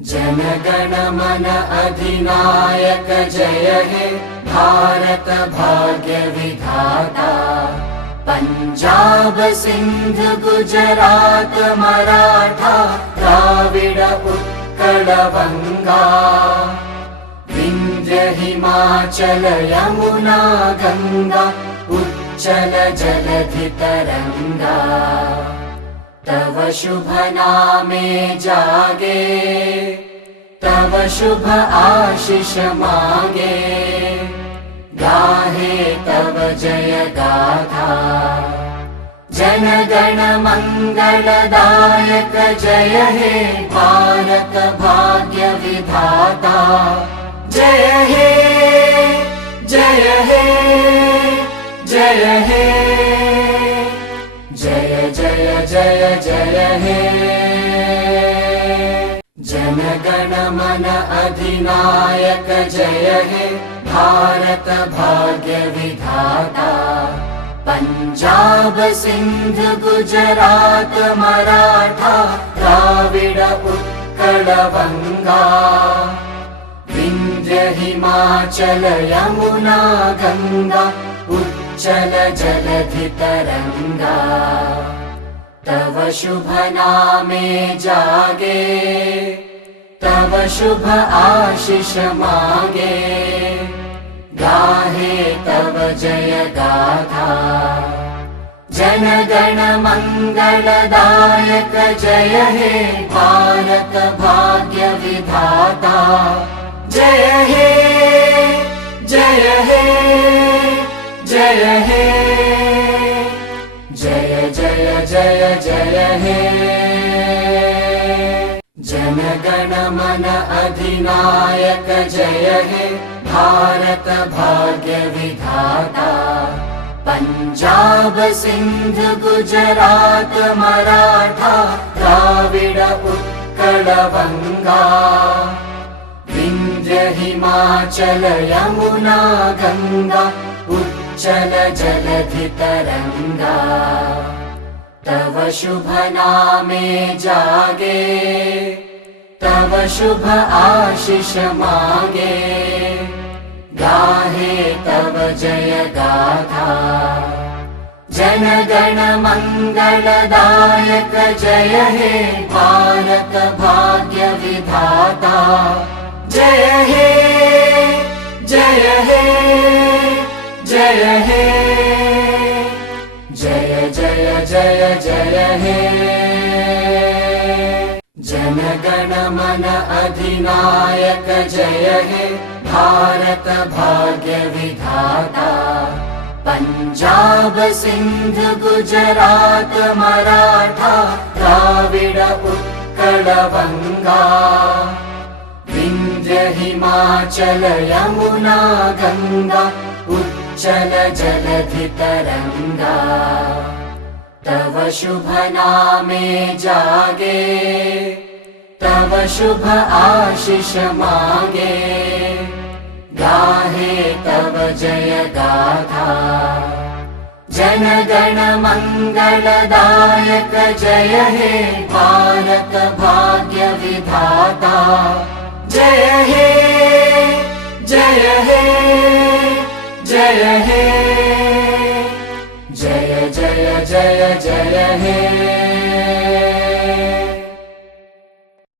जन गण मन अधिनायक जय हे भारत भाग्य विधाता। पंजाब सिंध गुजरात मराठा द्राविड उत्कल बंगा। विंध्य हिमाचल यमुना गंगा उच्चल जलधि तरंगा। तव शुभ नामे जागे तव शुभ आशीष मांगे। गाहे तव जय गाथा जन गण मंगलदायक जय हे भारत भाग्य विधाता। जय हे जय हे जय हे जय जय जय जय हे। जन गण मन अधिनायक जय हे भारत भाग्य विधाता। पंजाब सिंध गुजरात मराठा द्राविड उत्कल बंगा। विंध्य हिमाचल यमुना गंगा उच्चल जलधि तरंगा। तव शुभ नामे जागे तव शुभ आशीष मांगे। गाहे तव जय गाथा जन गण मंगलदायक जय हे भारत भाग्य विधाता। जय हे जय हे जय हे जय जय जय जय हे। जन गण मन अधिनायक जय हे भारत भाग्य विधाता। पंजाब सिंध गुजरात मराठा द्राविड उत्कल बंगा। विंध्य हिमाचल यमुना गंगा उच्चल जलधि तरंगा। तव शुभ नामे जागे तव शुभ आशीष मांगे। गाहे तव जय गाथा जन गण मंगलदायक जय हे भारत भाग्य विधाता। जय हे जय हे जय हे जय जय जय जय हे। जन गण मन अधिनायक जय हे भारत भाग्य विधाता। पंजाब सिंध गुजरात मराठा द्राविड उत्कल बंगा। विंध्य हिमाचल यमुना गंगा उच्चल जलधि तरंगा। तव शुभ नामे जागे तव शुभ आशीष मांगे। गाहे तव जय गाथा जन गण मंगलदायक जय हे भारत भाग्य विधाता। जय हे जय हे जय हे जय जय जय जय हे।